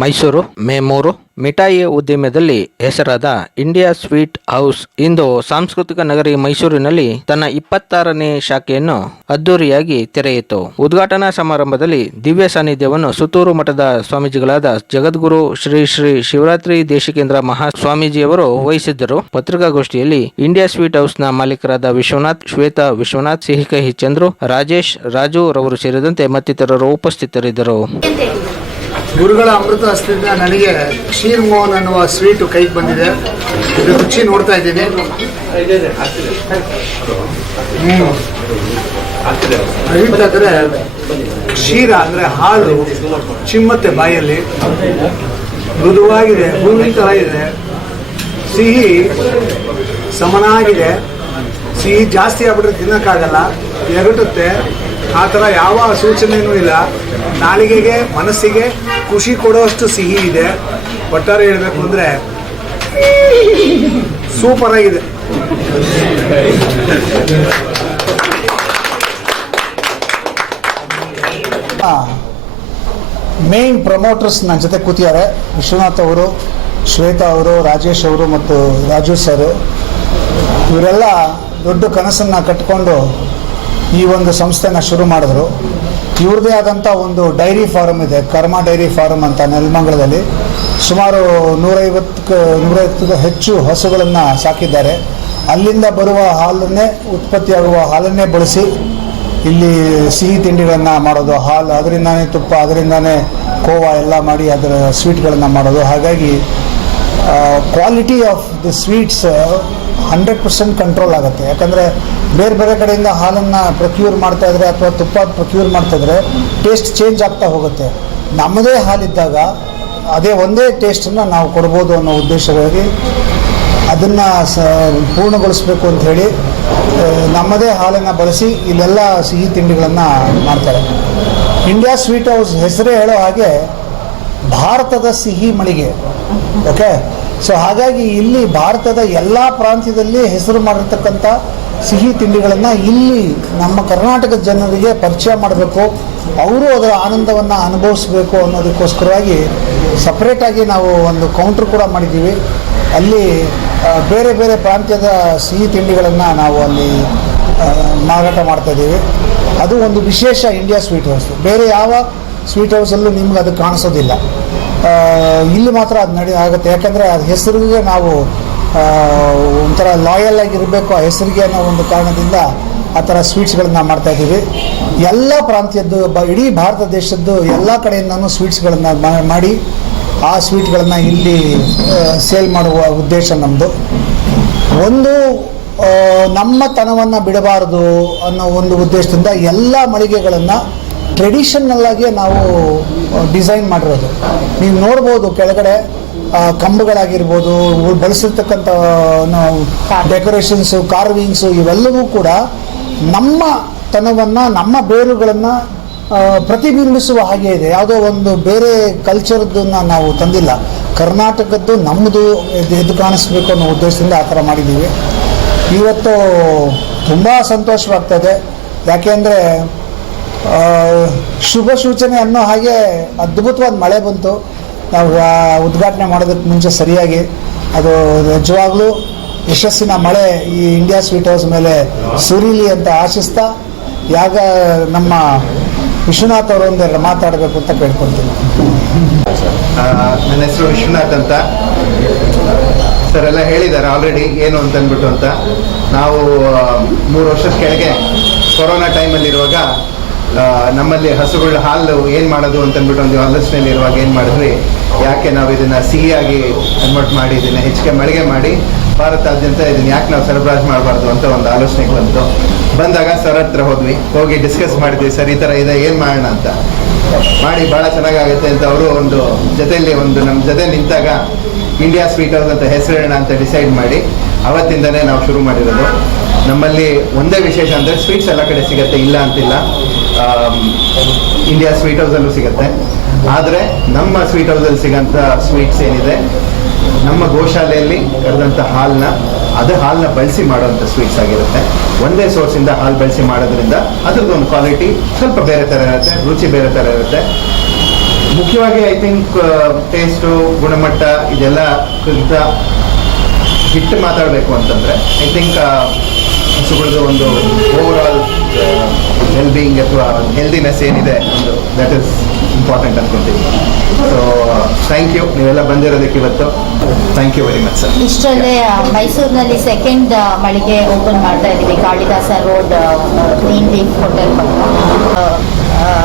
ಮೈಸೂರು ಮೇ ಮೂರು ಮಿಠಾಯಿ ಉದ್ಯಮದಲ್ಲಿ ಹೆಸರಾದ ಇಂಡಿಯಾ ಸ್ವೀಟ್ ಹೌಸ್. ಇಂದು ಸಾಂಸ್ಕೃತಿಕ ನಗರಿ ಮೈಸೂರಿನಲ್ಲಿ ತನ್ನ ಇಪ್ಪತ್ತಾರನೇ ಶಾಖೆಯನ್ನು ಅದ್ದೂರಿಯಾಗಿ ತೆರೆಯಿತು. ಉದ್ಘಾಟನಾ ಸಮಾರಂಭದಲ್ಲಿ ದಿವ್ಯ ಸಾನ್ನಿಧ್ಯವನ್ನು ಸುತ್ತೂರು ಮಠದ ಸ್ವಾಮೀಜಿಗಳಾದ ಜಗದ್ಗುರು ಶ್ರೀ ಶ್ರೀ ಶಿವರಾತ್ರಿ ದೇಶಿಕೇಂದ್ರ ಮಹಾ ಸ್ವಾಮೀಜಿಯವರು ವಹಿಸಿದ್ದರು. ಪತ್ರಿಕಾಗೋಷ್ಠಿಯಲ್ಲಿ ಇಂಡಿಯಾ ಸ್ವೀಟ್ ಹೌಸ್ನ ಮಾಲೀಕರಾದ ವಿಶ್ವನಾಥ್, ಶ್ವೇತಾ, ವಿಶ್ವನಾಥ್ ಸಿಹಿಕಹಿ ಚಂದ್ರು, ರಾಜೇಶ್, ರಾಜು ರವರು ಸೇರಿದಂತೆ ಮತ್ತಿತರರು ಉಪಸ್ಥಿತರಿದ್ದರು. ಗುರುಗಳ ಅಮೃತ ಹಸ್ತದಿಂದ ನನಗೆ ಕ್ಷೀರ್ ಮೋಹನ್ ಅನ್ನುವ ಸ್ವೀಟು ಕೈಗೆ ಬಂದಿದೆ. ಇದು ರುಚಿ ನೋಡ್ತಾ ಇದ್ದೀನಿ. ಹ್ಮ್. ನಡೀಬೇಕಾದ್ರೆ ಕ್ಷೀರ ಅಂದರೆ ಹಾಲು ಚಿಮ್ಮತ್ತೆ ಬಾಯಲ್ಲಿ. ಮೃದುವಾಗಿದೆ ಹೂವಿನ ಥರ ಇದೆ ಸಿಹಿ ಸಮನಾಗಿದೆ. ಸಿಹಿ ಜಾಸ್ತಿ ಆಗ್ಬಿಟ್ರೆ ತಿನ್ನೋಕ್ಕಾಗಲ್ಲ. ಎರಗುತ್ತೆ ಆ ಥರ ಯಾವ ಸೂಚನೆಯೂ ಇಲ್ಲ. ನಾಲಿಗೆಗೆ, ಮನಸ್ಸಿಗೆ ಖುಷಿ ಕೊಡುವಷ್ಟು ಸಿಹಿ ಇದೆ. ಒಟ್ಟಾರೆ ಹೇಳಬೇಕು ಅಂದರೆ ಸೂಪರ್ ಆಗಿದೆ. ಮೇನ್ ಪ್ರಮೋಟರ್ಸ್ ನನ್ನ ಜೊತೆ ಕೂತಿದ್ದಾರೆ. ವಿಶ್ವನಾಥ್ ಅವರು, ಶ್ವೇತಾ ಅವರು, ರಾಜೇಶ್ ಅವರು ಮತ್ತು ರಾಜು ಸರ್. ಇವರೆಲ್ಲ ದೊಡ್ಡ ಕನಸನ್ನು ಕಟ್ಕೊಂಡು ಈ ಒಂದು ಸಂಸ್ಥೆನ ಶುರು ಮಾಡಿದ್ರು. ಇವ್ರದೇ ಆದಂಥ ಒಂದು ಡೈರಿ ಫಾರಮ್ ಇದೆ, ಕರ್ಮ ಡೈರಿ ಫಾರಮ್ ಅಂತ ನೆಲಮಂಗಲದಲ್ಲಿ. ಸುಮಾರು ನೂರೈವತ್ತು ನೂರೈವತ್ತು ಹೆಚ್ಚು ಹಸುಗಳನ್ನು ಸಾಕಿದ್ದಾರೆ. ಅಲ್ಲಿಂದ ಬರುವ ಹಾಲನ್ನೇ, ಉತ್ಪತ್ತಿಯಾಗುವ ಹಾಲನ್ನೇ ಬಳಸಿ ಇಲ್ಲಿ ಸಿಹಿ ತಿಂಡಿಗಳನ್ನು ಮಾಡೋದು, ಹಾಲು ಅದರಿಂದಾನೇ ತುಪ್ಪ, ಅದರಿಂದಾನೇ ಕೋವಾ ಎಲ್ಲ ಮಾಡಿ ಅದರ ಸ್ವೀಟ್ಗಳನ್ನು ಮಾಡೋದು. ಹಾಗಾಗಿ quality of the sweets hundred percent control ಆಗುತ್ತೆ. ಯಾಕಂದರೆ ಬೇರೆ ಬೇರೆ ಕಡೆಯಿಂದ ಹಾಲನ್ನು ಪ್ರೊಕ್ಯೂರ್ ಮಾಡ್ತಾ ಇದ್ರೆ ಅಥವಾ ತುಪ್ಪ ಪ್ರೊಕ್ಯೂರ್ ಮಾಡ್ತಾ ಇದ್ರೆ ಟೇಸ್ಟ್ ಚೇಂಜ್ ಆಗ್ತಾ ಹೋಗುತ್ತೆ. ನಮ್ಮದೇ ಹಾಲಿದ್ದಾಗ ಅದೇ ಒಂದೇ ಟೇಸ್ಟನ್ನು ನಾವು ಕೊಡ್ಬೋದು ಅನ್ನೋ ಉದ್ದೇಶವಾಗಿ ಅದನ್ನು ಸ ಪೂರ್ಣಗೊಳಿಸಬೇಕು ಅಂತ ಹೇಳಿ ನಮ್ಮದೇ ಹಾಲನ್ನು ಬಳಸಿ ಇಲ್ಲೆಲ್ಲ ಸಿಹಿ ತಿಂಡಿಗಳನ್ನು ಮಾಡ್ತಾರೆ. ಇಂಡಿಯಾ ಸ್ವೀಟ್ ಹೌಸ್ ಹೆಸರೇ ಹೇಳೋ ಹಾಗೆ ಭಾರತದ ಸಿಹಿ ಮಳಿಗೆ. ಓಕೆ? ಸೊ ಹಾಗಾಗಿ ಇಲ್ಲಿ ಭಾರತದ ಎಲ್ಲ ಪ್ರಾಂತ್ಯದಲ್ಲಿ ಹೆಸರು ಮಾಡಿರ್ತಕ್ಕಂಥ ಸಿಹಿ ತಿಂಡಿಗಳನ್ನು ಇಲ್ಲಿ ನಮ್ಮ ಕರ್ನಾಟಕ ಜನರಿಗೆ ಪರಿಚಯ ಮಾಡಬೇಕು. ಅವರು ಅದರ ಆನಂದವನ್ನು ಅನುಭವಿಸಬೇಕು ಅನ್ನೋದಕ್ಕೋಸ್ಕರವಾಗಿ ಸಪ್ರೇಟಾಗಿ ನಾವು ಒಂದು ಕೌಂಟ್ರ್ ಕೂಡ ಮಾಡಿದ್ದೀವಿ. ಅಲ್ಲಿ ಬೇರೆ ಬೇರೆ ಪ್ರಾಂತ್ಯದ ಸಿಹಿ ತಿಂಡಿಗಳನ್ನು ನಾವು ಅಲ್ಲಿ ಮಾರಾಟ ಮಾಡ್ತಾಯಿದ್ದೀವಿ ಅದು ಒಂದು ವಿಶೇಷ ಇಂಡಿಯಾ ಸ್ವೀಟ್ ಹೌಸ್ ಬೇರೆ ಯಾವ ಸ್ವೀಟ್ ಹೌಸಲ್ಲೂ ನಿಮ್ಗೆ ಅದು ಕಾಣಿಸೋದಿಲ್ಲ. ಆ, ಇಲ್ಲಿ ಮಾತ್ರ ಅದು ನಡೆ ಆಗುತ್ತೆ. ಯಾಕಂದರೆ ಅದು ಹೆಸರಿಗೆ ನಾವು ಆ, ಒಂಥರ ಲಾಯಲ್ ಆಗಿರಬೇಕು ಆ ಹೆಸರಿಗೆ ಅನ್ನೋ ಒಂದು ಕಾರಣದಿಂದ ಆ ಥರ ಸ್ವೀಟ್ಸ್ಗಳನ್ನ ಮಾಡ್ತಾ ಇದ್ದೀವಿ. ಎಲ್ಲ ಪ್ರಾಂತ್ಯದ್ದು ಬ ಇಡೀ ಭಾರತ ದೇಶದ್ದು ಎಲ್ಲ ಕಡೆಯಿಂದನೂ ಸ್ವೀಟ್ಸ್ಗಳನ್ನು ಮಾಡಿ ಆ ಸ್ವೀಟ್ಗಳನ್ನು ಇಲ್ಲಿ ಸೇಲ್ ಮಾಡುವ ಉದ್ದೇಶ ನಮ್ಮದು ಒಂದು ನಮ್ಮತನವನ್ನು ನಮ್ಮ ತನವನ್ನು ಬಿಡಬಾರದು ಅನ್ನೋ ಒಂದು ಉದ್ದೇಶದಿಂದ ಎಲ್ಲ ಮಳಿಗೆಗಳನ್ನು ಟ್ರೆಡಿಷನಲ್ ಆಗಿ ನಾವು ಡಿಸೈನ್ ಮಾಡಿರೋದು ನೀವು ನೋಡ್ಬೋದು ಕೆಳಗಡೆ ಕಂಬಗಳಾಗಿರ್ಬೋದು ಬಳಸಿರ್ತಕ್ಕಂಥ ನಾವು ಡೆಕೋರೇಷನ್ಸು ಕಾರ್ವಿಂಗ್ಸು ಇವೆಲ್ಲವೂ ಕೂಡ ನಮ್ಮ ತನವನ್ನು ನಮ್ಮ ಬೇರುಗಳನ್ನು ಪ್ರತಿಬಿಂಬಿಸುವ ಹಾಗೆ ಇದೆ. ಯಾವುದೋ ಒಂದು ಬೇರೆ ಕಲ್ಚರ್ದನ್ನ ನಾವು ತಂದಿಲ್ಲ. ಕರ್ನಾಟಕದ್ದು ನಮ್ಮದು ಎದ್ದು ಕಾಣಿಸ್ಬೇಕು ಅನ್ನೋ ಉದ್ದೇಶದಿಂದ ಆ ಥರ ಮಾಡಿದ್ದೀವಿ. ಇವತ್ತು ತುಂಬ ಸಂತೋಷವಾಗ್ತದೆ ಯಾಕೆಂದರೆ ಶುಭ ಸೂಚನೆ ಅನ್ನೋ ಹಾಗೆ ಅದ್ಭುತವಾದ ಮಳೆ ಬಂತು. ನಾವು ಉದ್ಘಾಟನೆ ಮಾಡೋದಕ್ಕೆ ಮುಂಚೆ ಸರಿಯಾಗಿ. ಅದು ನಿಜವಾಗ್ಲೂ ಯಶಸ್ಸಿನ ಮಳೆ ಈ ಇಂಡಿಯಾ ಸ್ವೀಟ್ ಹೌಸ್ ಮೇಲೆ ಸುರೀಲಿ ಅಂತ ಆಶಿಸ್ತಾ, ಯಾಗ ನಮ್ಮ ವಿಶ್ವನಾಥ್ ಅವರು ಒಂದೆರಡು ಮಾತಾಡಬೇಕು ಅಂತ ಕೇಳ್ಕೊಳ್ತೀನಿ. ನನ್ನ ಹೆಸರು ವಿಶ್ವನಾಥ್ ಅಂತ. ಸರ್ ಎಲ್ಲ ಹೇಳಿದ್ದಾರೆ ಆಲ್ರೆಡಿ ಏನು ಅಂತ ಅಂದ್ಬಿಟ್ಟು ಅಂತ. ನಾವು ಮೂರು ವರ್ಷದ ಕೆಳಗೆ ಕೊರೋನಾ ಟೈಮಲ್ಲಿರುವಾಗ ನಮ್ಮಲ್ಲಿ ಹಸುಗಳ ಹಾಲು ಏನು ಮಾಡೋದು ಅಂತ ಅಂದ್ಬಿಟ್ಟು ಒಂದು ಆಲೋಚನೆಯಲ್ಲಿ ಇರುವಾಗ ಏನು ಮಾಡಿದ್ವಿ? ಯಾಕೆ ನಾವು ಇದನ್ನು ಸಿಹಿಯಾಗಿ ಕನ್ವರ್ಟ್ ಮಾಡಿ, ಇದನ್ನು ಹೆಚ್ಚಿಗೆ ಮಳಿಗೆ ಮಾಡಿ, ಭಾರತಾದ್ಯಂತ ಇದನ್ನು ಯಾಕೆ ನಾವು ಸರಬರಾಜು ಮಾಡಬಾರ್ದು ಅಂತ ಒಂದು ಆಲೋಚನೆಗೆ ಬಂತು. ಬಂದಾಗ ಸರ್ ಹತ್ರ ಹೋದ್ವಿ. ಹೋಗಿ ಡಿಸ್ಕಸ್ ಮಾಡಿದ್ವಿ, ಸರ್, ಈ ಥರ ಇದೆ, ಏನು ಮಾಡೋಣ ಅಂತ? ಮಾಡಿ ಭಾಳ ಚೆನ್ನಾಗಾಗುತ್ತೆ ಅಂತ ಅವರು ಒಂದು ಜೊತೆಯಲ್ಲಿ ಒಂದು ನಮ್ಮ ಜೊತೆ ನಿಂತಾಗ ಇಂಡಿಯಾ ಸ್ವೀಟ್ ಹೌಸ್ ಅಂತ ಹೆಸರಿಡೋಣ ಅಂತ ಡಿಸೈಡ್ ಮಾಡಿ, ಅವತ್ತಿಂದನೇ ನಾವು ಶುರು ಮಾಡಿರೋದು. ನಮ್ಮಲ್ಲಿ ಒಂದೇ ವಿಶೇಷ ಅಂದರೆ ಸ್ವೀಟ್ಸ್ ಎಲ್ಲ ಕಡೆ ಸಿಗುತ್ತೆ, ಇಲ್ಲ ಅಂತಿಲ್ಲ. ಇಂಡಿಯಾ ಸ್ವೀಟ್ ಹೌಸಲ್ಲೂ ಸಿಗುತ್ತೆ. ಆದರೆ ನಮ್ಮ ಸ್ವೀಟ್ ಹೌಸಲ್ಲಿ ಸಿಗೋಂಥ ಸ್ವೀಟ್ಸ್ ಏನಿದೆ, ನಮ್ಮ ಗೋಶಾಲೆಯಲ್ಲಿ ಕರೆದಂಥ ಹಾಲನ್ನ ಅದು ಹಾಲನ್ನ ಬಳಸಿ ಮಾಡುವಂಥ ಸ್ವೀಟ್ಸ್ ಆಗಿರುತ್ತೆ. ಒಂದೇ ಸೋರ್ಸಿಂದ ಹಾಲು ಬಳಸಿ ಮಾಡೋದ್ರಿಂದ ಅದ್ರದ್ದು ಕ್ವಾಲಿಟಿ ಸ್ವಲ್ಪ ಬೇರೆ ಥರ ಇರುತ್ತೆ, ರುಚಿ ಬೇರೆ ಥರ ಇರುತ್ತೆ. ಮುಖ್ಯವಾಗಿ ಐ ಥಿಂಕ್ ಟೇಸ್ಟು ಗುಣಮಟ್ಟ ಇದೆಲ್ಲ ಕುರಿತ ಹಿಟ್ಟು ಮಾತಾಡಬೇಕು ಅಂತಂದರೆ ಐ ಥಿಂಕ್ ಹಸುಗಳದ್ದು ಒಂದು ಓವರ್ ಆಲ್ ವೆಲ್ ಬೀಯಿಂಗ್ ಅಥವಾ ಹೆಲ್ದಿನೆಸ್ ಏನಿದೆ ಒಂದು ದಟ್ ಇಸ್ ಇಂಪಾರ್ಟೆಂಟ್ ಅನ್ಕೊಂತೀವಿ ಸೊ ಥ್ಯಾಂಕ್ ಯು ನೀವೆಲ್ಲ ಬಂದಿರೋದಕ್ಕೆ ಇವತ್ತು thank you very much sir ಇಷ್ಟರಲ್ಲೇ ಮೈಸೂರಿನಲ್ಲಿ ಸೆಕೆಂಡ್ ಮಳಿಗೆ ಓಪನ್ ಮಾಡ್ತಾ ಇದ್ದೀವಿ. Kalidasa road green leaf hotel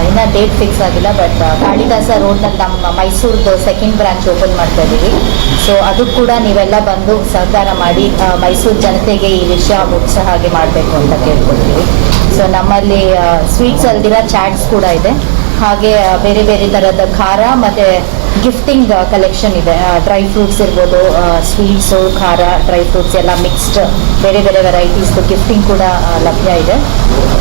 ಇನ್ನ ಡೇಟ್ ಫಿಕ್ಸ್ ಆಗಿಲ್ಲ ಬಟ್ ಕಾಳಿದಾಸ ರೋಡ್ನಲ್ಲಿ ನಮ್ಮ ಮೈಸೂರ್ದು ಸೆಕೆಂಡ್ ಬ್ರಾಂಚ್ ಓಪನ್ ಮಾಡ್ತಾ ಇದ್ದೀವಿ. ಸೊ ಅದು ಕೂಡ ನೀವೆಲ್ಲ ಬಂದು ಸಹಕಾರ ಮಾಡಿ ಮೈಸೂರು ಜನತೆಗೆ ಈ ವಿಷಯ ಮುಟ್ಟಿಸೋ ಹಾಗೆ ಮಾಡಬೇಕು ಅಂತ ಕೇಳ್ಕೊಳ್ತೀವಿ. ಸೊ ನಮ್ಮಲ್ಲಿ ಸ್ವೀಟ್ಸ್ ಅಲ್ದಿರ ಚಾಟ್ಸ್ ಕೂಡ ಇದೆ. ಹಾಗೆ ಬೇರೆ ಬೇರೆ ಥರದ ಖಾರ ಮತ್ತು ಗಿಫ್ಟಿಂಗ್ ಕಲೆಕ್ಷನ್ ಇದೆ. ಡ್ರೈ ಫ್ರೂಟ್ಸ್ ಇರ್ಬೋದು ಸ್ವೀಟ್ಸು ಖಾರ ಡ್ರೈ ಫ್ರೂಟ್ಸ್ ಎಲ್ಲ ಮಿಕ್ಸ್ಡ್ ಬೇರೆ ಬೇರೆ ವೆರೈಟೀಸ್ದು ಗಿಫ್ಟಿಂಗ್ ಕೂಡ ಲಭ್ಯ ಇದೆ.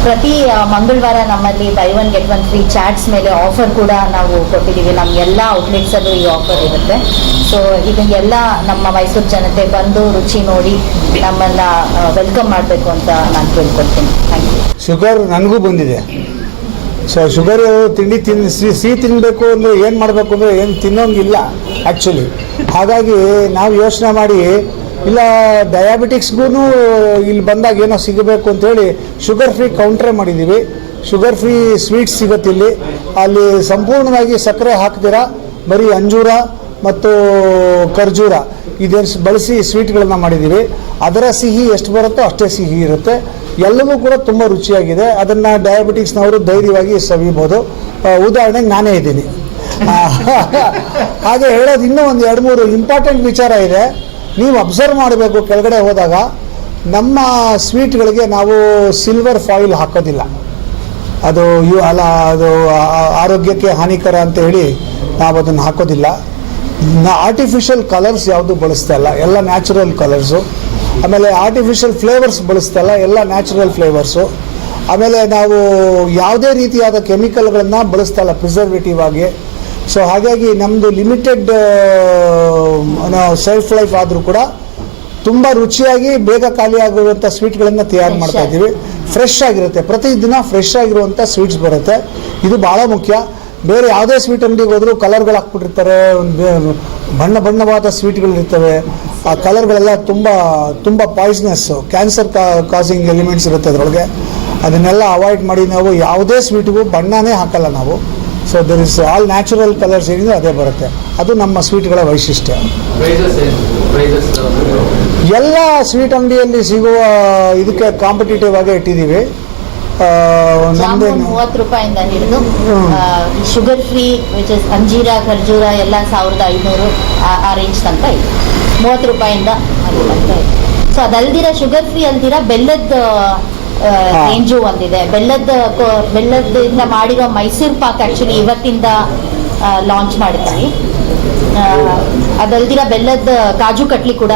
ಪ್ರತಿ ಮಂಗಳವಾರ ನಮ್ಮಲ್ಲಿ buy one get one free chats ಮೇಲೆ ಆಫರ್ ಕೂಡ ನಾವು ಕೊಟ್ಟಿದ್ದೀವಿ. ನಮ್ಮ ಎಲ್ಲ ಔಟ್ಲೆಟ್ಸಲ್ಲೂ ಈ ಆಫರ್ ಇರುತ್ತೆ. ಸೊ ಇದನ್ನೆಲ್ಲ ನಮ್ಮ ಮೈಸೂರು ಜನತೆ ಬಂದು ರುಚಿ ನೋಡಿ ನಮ್ಮನ್ನು ವೆಲ್ಕಮ್ ಮಾಡಬೇಕು ಅಂತ ನಾನು ಕೇಳ್ಕೊಳ್ತೀನಿ. ಥ್ಯಾಂಕ್ ಯು ಶುಗರ್ ನನಗೂ ಬಂದಿದೆ. ಸೊ ಶುಗರ್ ತಿಂಡಿ ತಿನ್ ಸಿಹಿ ತಿನ್ನಬೇಕು ಅಂದರೆ ಏನು ಮಾಡಬೇಕು ಅಂದರೆ ಏನು ತಿನ್ನೋಂಗಿಲ್ಲ ಆ್ಯಕ್ಚುಲಿ ಹಾಗಾಗಿ ನಾವು ಯೋಚನೆ ಮಾಡಿ, ಇಲ್ಲ ಡಯಾಬಿಟಿಕ್ಸ್ಗೂ ಇಲ್ಲಿ ಬಂದಾಗ ಏನೋ ಸಿಗಬೇಕು ಅಂತೇಳಿ ಶುಗರ್ ಫ್ರೀ ಕೌಂಟ್ರೇ ಮಾಡಿದ್ದೀವಿ ಶುಗರ್ ಫ್ರೀ ಸ್ವೀಟ್ಸ್ ಸಿಗುತ್ತೆ ಇಲ್ಲಿ. ಅಲ್ಲಿ ಸಂಪೂರ್ಣವಾಗಿ ಸಕ್ಕರೆ ಹಾಕ್ತೀರಾ? ಬರೀ ಅಂಜೂರ ಮತ್ತು ಖರ್ಜೂರ. ಇದನ್ನು ಬಳಸಿ ಸ್ವೀಟ್ಗಳನ್ನು ಮಾಡಿದ್ದೀವಿ ಅದರ ಸಿಹಿ ಎಷ್ಟು ಬರುತ್ತೋ ಅಷ್ಟೇ ಸಿಹಿ ಇರುತ್ತೆ. ಎಲ್ಲವೂ ಕೂಡ ತುಂಬ ರುಚಿಯಾಗಿದೆ. ಅದನ್ನು ಡಯಾಬಿಟಿಕ್ಸ್ನವರು ಧೈರ್ಯವಾಗಿ ಸವಿಬೋದು. ಉದಾಹರಣೆಗೆ ನಾನೇ ಇದ್ದೀನಿ. ಹಾಗೆ ಹೇಳೋದು ಇನ್ನೂ ಒಂದು ಎರಡು ಮೂರು ಇಂಪಾರ್ಟೆಂಟ್ ವಿಚಾರ ಇದೆ. ನೀವು ಅಬ್ಸರ್ವ್ ಮಾಡಬೇಕು ಕೆಳಗಡೆ ಹೋದಾಗ. ನಮ್ಮ ಸ್ವೀಟ್ಗಳಿಗೆ ನಾವು ಸಿಲ್ವರ್ ಫಾಯಿಲ್ ಹಾಕೋದಿಲ್ಲ. ಅದು ಯು, ಅಲ್ಲ, ಅದು ಆರೋಗ್ಯಕ್ಕೆ ಹಾನಿಕರ ಅಂತ ಹೇಳಿ ನಾವು ಅದನ್ನು ಹಾಕೋದಿಲ್ಲ. ಆರ್ಟಿಫಿಷಿಯಲ್ ಕಲರ್ಸ್ ಯಾವುದು ಬಳಸ್ತಾ ಇಲ್ಲ. ಎಲ್ಲ ನ್ಯಾಚುರಲ್ ಕಲರ್ಸು ಆಮೇಲೆ ಆರ್ಟಿಫಿಷಿಯಲ್ ಫ್ಲೇವರ್ಸ್ ಬಳಸ್ತಲ್ಲ ಎಲ್ಲ ನ್ಯಾಚುರಲ್ ಫ್ಲೇವರ್ಸು ಆಮೇಲೆ ನಾವು ಯಾವುದೇ ರೀತಿಯಾದ ಕೆಮಿಕಲ್ಗಳನ್ನು ಬಳಸ್ತಲ್ಲ ಪ್ರಿಸರ್ವೇಟಿವ್ ಆಗಿ. ಸೊ ಹಾಗಾಗಿ ನಮ್ಮದು ಲಿಮಿಟೆಡ್ ಸೆಲ್ಫ್ ಲೈಫ್ ಆದರೂ ಕೂಡ ತುಂಬ ರುಚಿಯಾಗಿ ಬೇಗ ಖಾಲಿ ಆಗುವಂಥ ಸ್ವೀಟ್ಗಳನ್ನು ತಯಾರು ಮಾಡ್ತಾ ಇದ್ದೀವಿ. ಫ್ರೆಶ್ ಆಗಿರುತ್ತೆ. ಪ್ರತಿದಿನ ಫ್ರೆಶ್ ಆಗಿರುವಂಥ ಸ್ವೀಟ್ಸ್ ಬರುತ್ತೆ. ಇದು ಭಾಳ ಮುಖ್ಯ. ಬೇರೆ ಯಾವುದೇ ಸ್ವೀಟ್ ಅಂಗಡಿಗೆ ಹೋದರೂ ಕಲರ್ಗಳು ಹಾಕ್ಬಿಟ್ಟಿರ್ತಾರೆ ಒಂದು ಬಣ್ಣ ಬಣ್ಣವಾದ ಸ್ವೀಟ್ಗಳಿರ್ತವೆ ಆ ಕಲರ್ಗಳೆಲ್ಲ ತುಂಬ ತುಂಬ ಪಾಯ್ಸ್ನಸ್ಸು ಕ್ಯಾನ್ಸರ್ ಕಾಸಿಂಗ್ ಎಲಿಮೆಂಟ್ಸ್ ಇರುತ್ತೆ ಅದರೊಳಗೆ. ಅದನ್ನೆಲ್ಲ ಅವಾಯ್ಡ್ ಮಾಡಿ ನಾವು ಯಾವುದೇ ಸ್ವೀಟ್ಗೂ ಬಣ್ಣನೇ ಹಾಕಲ್ಲ ನಾವು. So there is all natural colours ಏನಿದೆ ಅದೇ ಬರುತ್ತೆ. ಅದು ನಮ್ಮ ಸ್ವೀಟ್ಗಳ ವೈಶಿಷ್ಟ್ಯ. ಎಲ್ಲ ಸ್ವೀಟ್ ಅಂಗಡಿಯಲ್ಲಿ ಸಿಗುವ ಇದಕ್ಕೆ ಕಾಂಪಿಟೇಟಿವ್ ಆಗಿ ಇಟ್ಟಿದ್ದೀವಿ. ಜಾಮೂನ್ ಮೂವತ್ತು ರೂಪಾಯಿಂದ ಹಿಡಿದು ಶುಗರ್ ಫ್ರೀ ವಿಚ್ ಇಸ್ ಅಂಜೀರ ಖರ್ಜೂರ ಎಲ್ಲ ಸಾವಿರದ ಐನೂರು ಆ ರೇಂಜ್ ತನಕ ಇದೆ. ಮೂವತ್ತು ರೂಪಾಯಿಂದ ಅಲ್ಲಿ ತನಕ ಇದೆ. ಸೊ ಅದಲ್ದಿರ ಶುಗರ್ ಫ್ರೀ ಅಲ್ದಿರ ಬೆಲ್ಲದ. ರೇಂಜು ಒಂದಿದೆ. ಬೆಲ್ಲದ ಬೆಲ್ಲದಿಂದ ಮಾಡಿರೋ ಮೈಸೂರು ಪಾಕ್ ಆಕ್ಚುಲಿ ಇವತ್ತಿಂದ ಲಾಂಚ್ ಮಾಡಿದ್ದೀವಿ ಅದಲ್ದಿರ ಬೆಲ್ಲದ ಕಾಜು ಕಟ್ಲಿ ಕೂಡ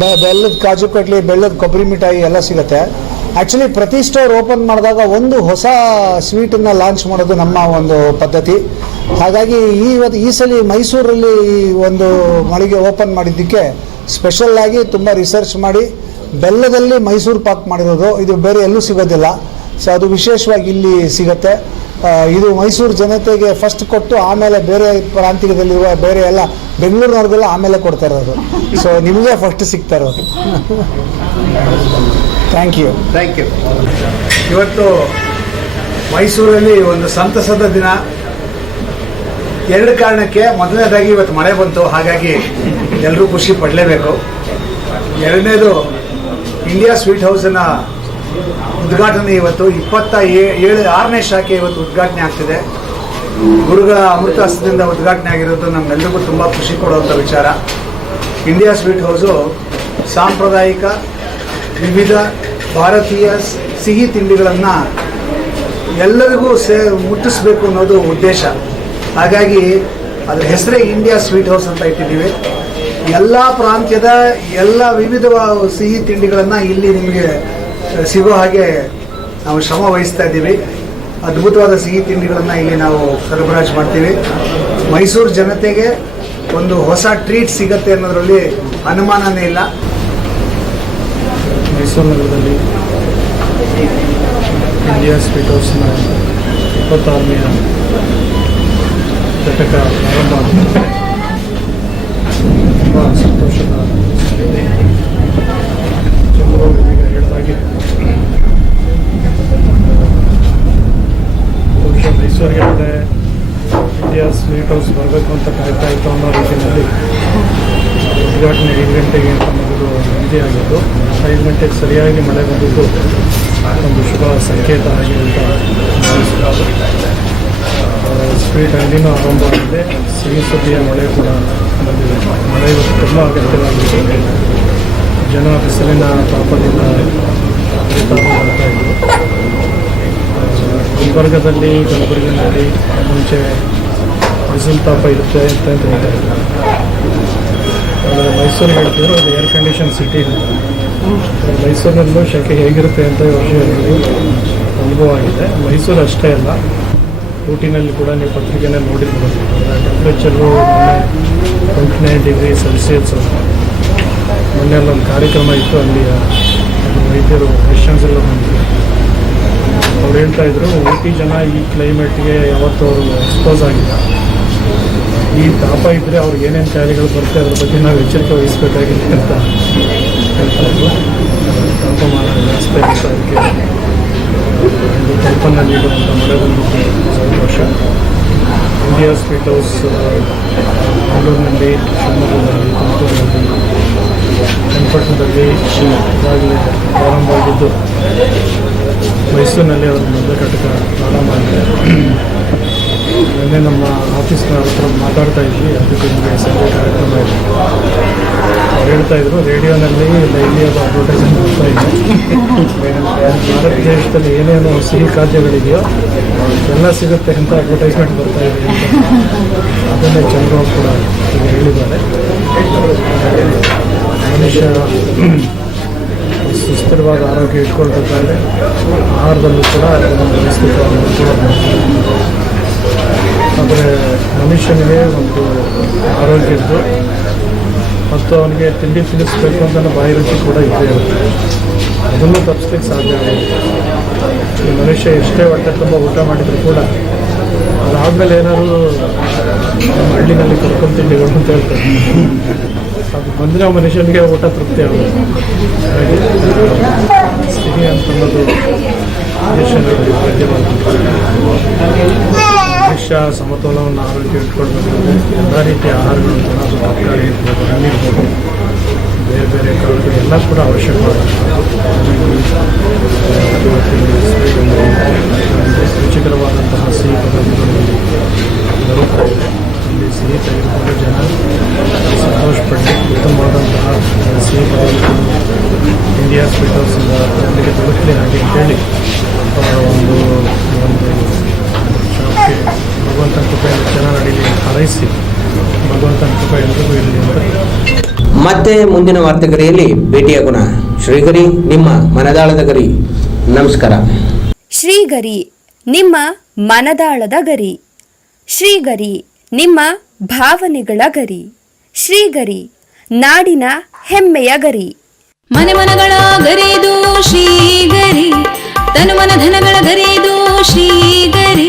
ಬೆ- ಬೆಲ್ಲದ ಕಾಜು ಕಟ್ಲಿ ಬೆಲ್ಲದ ಕೊಬ್ಬರಿ ಮಿಠಾಯಿ ಎಲ್ಲ ಸಿಗುತ್ತೆ. ಆ್ಯಕ್ಚುಲಿ ಪ್ರತಿ ಸ್ಟೋರ್ ಓಪನ್ ಮಾಡಿದಾಗ ಒಂದು ಹೊಸ ಸ್ವೀಟನ್ನು ಲಾಂಚ್ ಮಾಡೋದು ನಮ್ಮ ಒಂದು ಪದ್ಧತಿ. ಹಾಗಾಗಿ ಈ ಇವತ್ತು ಈ ಸಲ ಮೈಸೂರಲ್ಲಿ ಒಂದು ಮಳಿಗೆ ಓಪನ್ ಮಾಡಿದ್ದಕ್ಕೆ ಸ್ಪೆಷಲ್ ಆಗಿ ತುಂಬ ರಿಸರ್ಚ್ ಮಾಡಿ, ಬೆಲ್ಲದಲ್ಲಿ ಮೈಸೂರು ಪಾಕ್ ಮಾಡಿರೋದು. ಇದು ಬೇರೆ ಎಲ್ಲೂ ಸಿಗೋದಿಲ್ಲ. ಸೊ ಅದು ವಿಶೇಷವಾಗಿ ಇಲ್ಲಿ ಸಿಗುತ್ತೆ. ಇದು ಮೈಸೂರು ಜನತೆಗೆ ಫಸ್ಟ್ ಕೊಟ್ಟು ಆಮೇಲೆ ಬೇರೆ ಪ್ರಾಂತ್ಯದಲ್ಲಿರುವ ಬೇರೆ ಎಲ್ಲ ಬೆಂಗಳೂರಿನವ್ರಿಗೆಲ್ಲ ಆಮೇಲೆ ಕೊಡ್ತಾ ಇರೋದು. ಸೊ ನಿಮಗೆ ಫಸ್ಟ್ ಸಿಗ್ತಾ ಇರೋದು. ಥ್ಯಾಂಕ್ ಯು ಥ್ಯಾಂಕ್ ಯು ಇವತ್ತು ಮೈಸೂರಲ್ಲಿ ಒಂದು ಸಂತಸದ ದಿನ. ಎರಡು ಕಾರಣಕ್ಕೆ ಮೊದಲನೇದಾಗಿ ಇವತ್ತು ಮಳೆ ಬಂತು. ಹಾಗಾಗಿ ಎಲ್ಲರೂ ಖುಷಿ ಪಡಲೇಬೇಕು. ಎರಡನೇದು ಇಂಡಿಯಾ ಸ್ವೀಟ್ ಹೌಸನ್ನ ಉದ್ಘಾಟನೆ ಇವತ್ತು. ಇಪ್ಪತ್ತ ಏಳು, ಆರನೇ ಶಾಖೆ ಇವತ್ತು ಉದ್ಘಾಟನೆ ಆಗ್ತಿದೆ. ಗುರುಗಳ ಅಮೃತ ಹಸ್ತದಿಂದ ಉದ್ಘಾಟನೆ ಆಗಿರೋದು ನಮ್ಮೆಲ್ಲರಿಗೂ ತುಂಬ ಖುಷಿ ಕೊಡುವಂಥ ವಿಚಾರ. ಇಂಡಿಯಾ ಸ್ವೀಟ್ ಹೌಸು ಸಾಂಪ್ರದಾಯಿಕ ವಿವಿಧ ಭಾರತೀಯ ಸಿಹಿ ತಿಂಡಿಗಳನ್ನು ಎಲ್ಲರಿಗೂ ಸೇ, ಮುಟ್ಟಿಸ್ಬೇಕು ಅನ್ನೋದು ಉದ್ದೇಶ. ಹಾಗಾಗಿ ಅದರ ಹೆಸರೇ ಇಂಡಿಯಾ ಸ್ವೀಟ್ ಹೌಸ್ ಅಂತ ಇಟ್ಟಿದ್ದೀವಿ. ಎಲ್ಲ ಪ್ರಾಂತ್ಯದ ಎಲ್ಲ ವಿವಿಧ ಸಿಹಿ ತಿಂಡಿಗಳನ್ನು ಇಲ್ಲಿ ನಿಮಗೆ ಸಿಗೋ ಹಾಗೆ ನಾವು ಶ್ರಮ ವಹಿಸ್ತಾ ಇದ್ದೀವಿ. ಅದ್ಭುತವಾದ ಸಿಹಿ ತಿಂಡಿಗಳನ್ನು ಇಲ್ಲಿ ನಾವು ಸರಬರಾಜು ಮಾಡ್ತೀವಿ. ಮೈಸೂರು ಜನತೆಗೆ ಒಂದು ಹೊಸ ಟ್ರೀಟ್ ಸಿಗತ್ತೆ ಅನ್ನೋದರಲ್ಲಿ ಅನುಮಾನನೇ ಇಲ್ಲ. ಮೈಸೂರು ನಗರದಲ್ಲಿ ಇಂಡಿಯಾ ಸ್ವೀಟ್ ಹೌಸ್ನ ಇಪ್ಪತ್ತಾರನೆಯ ಘಟಕ ಪ್ರಾರಂಭ ಆಗಿದೆ ತುಂಬ ಸಂತೋಷದ. ಚಂದ್ರಬಾಬು ಈಗ ಹೇಳಿದಾಗೆ, ಬಹುಶಃ ಮೈಸೂರಿಗೆ ಒಳ್ಳೆ ಇಂಡಿಯಾ ಸ್ವೀಟ್ ಹೌಸ್ ಬರಬೇಕು ಅಂತ ಕಾಯ್ತಾ ಇತ್ತು ಅನ್ನೋ ರೀತಿಯಲ್ಲಿ ಉದ್ಘಾಟನೆ ಐದು ಗಂಟೆಗೆ ಅಂತ ನಿಗದಿ ಆಗಿದ್ದು. ಐದು ಗಂಟೆಗೆ ಸರಿಯಾಗಿ ಮಳೆ ಬಂದಿದ್ದು ಒಂದು ಶುಭ ಸಂಕೇತ ಆಗಿದೆ ಅಂತ ಸ್ವೀಟ್ ಅಂಗಡಿನೂ ಆರಂಭ ಆಗಿದೆ. ಸಿಹಿ ಸುದ್ದಿಯ ಮಳೆ ಕೂಡ ಬಂದಿದೆ. ಮಳೆ ಇವತ್ತು ತುಂಬ ಅಗತ್ಯವಾಗಿದೆ ಜನ ಬಿಸಿಲಿನ ತಾಪದಿಂದ ಗುಲ್ಬರ್ಗದಲ್ಲಿ, ಕಲಬುರಗಿನಲ್ಲಿ ಮುಂಚೆ ಬಿಸಿಲು ತಾಪ ಇರುತ್ತೆ ಅಂತ ಹೇಳ್ತಾ ಇದ್ರು ಆದರೆ ಮೈಸೂರು ಹೇಳ್ತಿದ್ರು, ಅದು ಏರ್ ಕಂಡೀಷನ್ ಸಿಟಿ ಮೈಸೂರಿನಲ್ಲೂ ಶೆಕೆ ಹೇಗಿರುತ್ತೆ ಅಂತ ಯೋಚನೆ ಅನುಭವ ಆಗಿದೆ. ಮೈಸೂರು ಅಷ್ಟೇ ಅಲ್ಲ, ಊಟಿನಲ್ಲಿ ಕೂಡ ನೀವು ಪತ್ರಿಕೆನೇ ನೋಡಿರ್ಬೋದು. Temperature twenty nine degree Celsius ಮೊನ್ನೆ ಅಲ್ಲೊಂದು ಕಾರ್ಯಕ್ರಮ ಇತ್ತು ಅಲ್ಲಿ ವೈದ್ಯರು ಕ್ರಿಶ್ಚಿಯನ್ಸ್ ಎಲ್ಲ ಬಂದಿದ್ರು ಅವ್ರು ಹೇಳ್ತಾ ಇದ್ರು, ಊಟಿ ಜನ ಈ ಕ್ಲೈಮೇಟ್ಗೆ ಯಾವತ್ತೂ ಅವರು ಎಕ್ಸ್ಪೋಸ್ ಆಗಿಲ್ಲ. ಈ ತಾಪ ಇದ್ದರೆ ಅವ್ರಿಗೆ ಏನೇನು ಕಾಯಿಲೆಗಳು ಬರುತ್ತೆ, ಅದ್ರ ಬಗ್ಗೆ ನಾವು ಎಚ್ಚರಿಕೆ ವಹಿಸಬೇಕಾಗಿದೆ ಅಂತ ಹೇಳ್ತಾ ತಾಪಮಾನ ಜಾಸ್ತಿ ಅದಕ್ಕೆ ಒಂದು ಕಲ್ಪನೆ ನೀಡುವಂಥ ಮಳೆ ಬಂದು ಸಂತೋಷ ಇಂಡಿಯಾ ಸ್ವೀಟ್ ಹೌಸ್ ಮಂಗಳೂರಿನಲ್ಲಿ ಶಿವಮೊಗ್ಗದಲ್ಲಿ ತುಮಕೂರಿನಲ್ಲಿ ಚನ್ನಪಟ್ಟಣದಲ್ಲಿ ಈಗಾಗಲೇ ಪ್ರಾರಂಭವಾಗಿದ್ದು ಮೈಸೂರಿನಲ್ಲಿ ಅವರ ಮೊದಲ ಘಟಕ ಪ್ರಾರಂಭ ಆಗಿದೆ. ನಿನ್ನೆ ನಮ್ಮ ಆಫೀಸ್ನ ಹತ್ರ ಮಾತಾಡ್ತಾ ಇದ್ವಿ. ಅದಕ್ಕೆ ನಿಮಗೆ ಸಂಜೆ ಕಾರ್ಯಕ್ರಮ ಇದೆ. ಹೇಳ್ತಾ ಇದ್ರು, ರೇಡಿಯೋನಲ್ಲಿ ಅದು ಅಡ್ವರ್ಟೈಸ್ಮೆಂಟ್ ಬರ್ತಾ ಇದೆ ಭಾರತ ದೇಶದಲ್ಲಿ ಏನೇನು ಸಿಹಿ ಖಾದ್ಯಗಳಿದೆಯೋ, ಎಲ್ಲ ಸಿಗುತ್ತೆ ಅಂತ ಅಡ್ವರ್ಟೈಸ್ಮೆಂಟ್ ಬರ್ತಾ ಇದೆ ಅದನ್ನೇ ಜನರು ಕೂಡ ಹೇಳಿದ್ದಾರೆ. ಮನುಷ್ಯ ಸುಸ್ಥಿರವಾದ ಆರೋಗ್ಯ ಇಟ್ಕೊಳ್ಬೇಕಾದ್ರೆ ಆಹಾರದಲ್ಲೂ ಕೂಡ ಅದನ್ನು ಮನುಷ್ಯನಿಗೆ ಒಂದು ಆರೋಗ್ಯ ಇದ್ದು ಮತ್ತು ಅವನಿಗೆ ತಿಂಡಿ ತಿನ್ನಿಸ್ಬೇಕು ಅಂತ ಬಾಯಿ ರುಚಿ ಕೂಡ ಇದ್ದೇ ಇರುತ್ತೆ ಅದನ್ನು ತಪ್ಪಿಸ್ಲಿಕ್ಕೆ ಸಾಧ್ಯ ಈ ಮನುಷ್ಯ ಎಷ್ಟೇ ಹೊಟ್ಟೆ ತುಂಬ ಊಟ ಮಾಡಿದರೂ ಕೂಡ ಅದಾದಮೇಲೆ ಏನಾದರೂ ಹಳ್ಳಿನಲ್ಲಿ ಕರ್ಕೊಂಡು ತಿಂಡಿಗಳು ಅಂತ ಹೇಳ್ತಾರೆ. ಅದು ಬಂದರೆ ಆ ಮನುಷ್ಯನಿಗೆ ಊಟ ತೃಪ್ತಿ ಆಗುತ್ತೆ. ಹಾಗಾಗಿ ಸಿಹಿ ಮನುಷ್ಯನಲ್ಲಿ ಮನುಷ್ಯ ಸಮತೋಲವನ್ನು ಆರೋಗ್ಯ ಇಟ್ಕೊಳ್ಬೇಕಂದ್ರೆ ಎಲ್ಲ ರೀತಿಯ ಆಹಾರಗಳನ್ನು ಅದು ತರಕಾರಿ ಇರ್ಬೋದು ಹಣ್ಣಿರ್ಬೋದು ಬೇರೆ ಬೇರೆ ಕಾಳುಗಳು ಎಲ್ಲ ಕೂಡ ಅವಶ್ಯಕವಾಗುತ್ತೆ ರುಚಿಕರವಾದಂತಹ ಸಿಹಿ ಪದಾರ್ಥಗಳು ದೊರಕ್ತಾ ಇದೆ ಸಿಹಿ ತೆಗೆದುಕೊಂಡು ಜನ ಸಂತೋಷಪಟ್ಟು ಉತ್ತಮವಾದಂತಹ ಸಿಹಿ ಪದಾರ್ಥಗಳು ಇಂಡಿಯಾ ಸ್ವೀಟ್ ಹೌಸಿಂದ ಅಲ್ಲಿಗೆ ದೊರಕಲಿ ಹಾಗೆ ಅಂತೇಳಿ ಒಂದು ಶಾಪ್ಗೆ ಭಗವಂತನ ಕೃಪೆಯಿಂದ ಚೆನ್ನಾಗಿ ನಡೀಲಿ ಹಾರೈಸಿ ಭಗವಂತನ ಕೃಪೆ ಎಲ್ರಿಗೂ ಇರಲಿ ಅಂತ ಮತ್ತೆ ಮುಂದಿನ ವಾರ್ತೆಗರಿಯಲ್ಲಿ ಭೇಟಿಯಾಗೋಣ ಶ್ರೀಗರಿ ನಿಮ್ಮ ಮನದಾಳದ ಗರಿ. ನಮಸ್ಕಾರ. ಶ್ರೀಗರಿ ನಿಮ್ಮ ಮನದಾಳದ ಗರಿ. ಶ್ರೀಗರಿ ನಿಮ್ಮ ಭಾವನೆಗಳ ಗರಿ. ಶ್ರೀಗರಿ ನಾಡಿನ ಹೆಮ್ಮೆಯ ಗರಿ. ಮನೆ ಮನಗಳ ಗರಿದು ಶ್ರೀಗರಿ ತನು ಮನ ಧನಗಳ ಗರಿದು ಶ್ರೀಗರಿ.